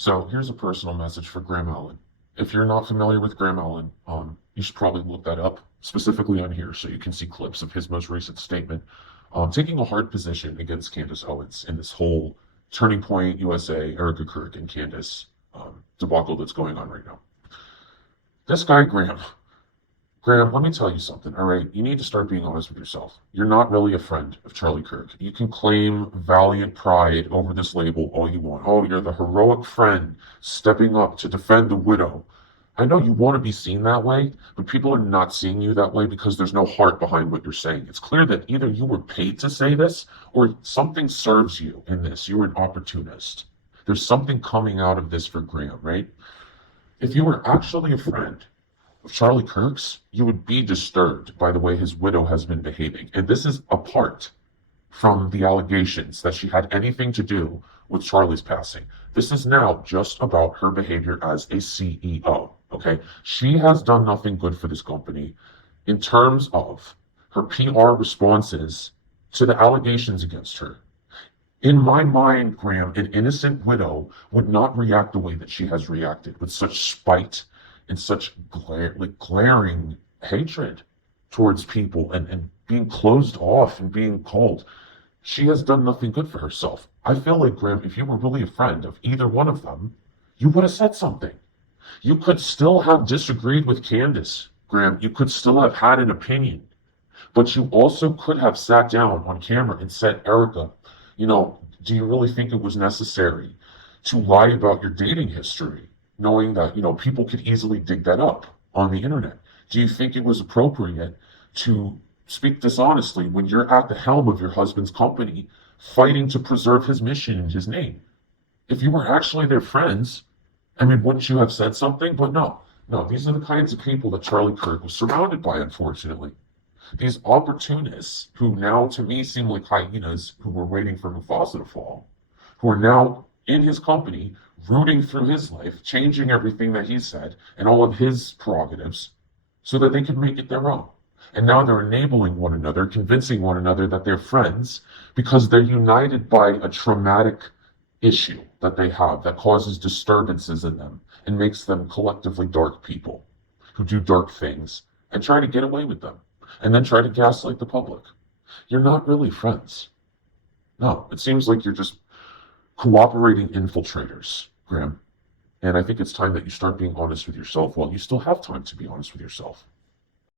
So here's a personal message for Graham Allen. If you're not familiar with Graham Allen, you should probably look that up specifically on here so you can see clips of his most recent statement, taking a hard position against Candace Owens in this whole Turning Point USA, Erica Kirk, and Candace debacle that's going on right now. This guy, Graham, let me tell you something, all right? You need to start being honest with yourself. You're not really a friend of Charlie Kirk. You can claim valiant pride over this label all you want. Oh, you're the heroic friend stepping up to defend the widow. I know you want to be seen that way, but people are not seeing you that way because there's no heart behind what you're saying. It's clear that either you were paid to say this or something serves you in this. You're an opportunist. There's something coming out of this for Graham, right? If you were actually a friend of Charlie Kirk's, you would be disturbed by the way his widow has been behaving. And this is apart from the allegations that she had anything to do with Charlie's passing. This is now just about her behavior as a CEO. Okay? She has done nothing good for this company in terms of her PR responses to the allegations against her. In my mind, Graham, an innocent widow would not react the way that she has reacted with such spite and such glaring hatred towards people and being closed off and being cold. She has done nothing good for herself. I feel like, Graham, if you were really a friend of either one of them, you would have said something. You could still have disagreed with Candace, Graham. You could still have had an opinion. But you also could have sat down on camera and said, Erica, do you really think it was necessary to lie about your dating history, knowing that, people could easily dig that up on the internet? Do you think it was appropriate to speak dishonestly when you're at the helm of your husband's company, fighting to preserve his mission and his name? If you were actually their friends, wouldn't you have said something? But no, these are the kinds of people that Charlie Kirk was surrounded by, unfortunately. These opportunists who now to me seem like hyenas who were waiting for Mufasa to fall, who are now in his company, rooting through his life, changing everything that he said and all of his prerogatives so that they can make it their own. And now they're enabling one another, convincing one another that they're friends because they're united by a traumatic issue that they have that causes disturbances in them and makes them collectively dark people who do dark things and try to get away with them and then try to gaslight the public. You're not really friends. No, it seems like you're just cooperating infiltrators, Graham. And I think it's time that you start being honest with yourself while you still have time to be honest with yourself.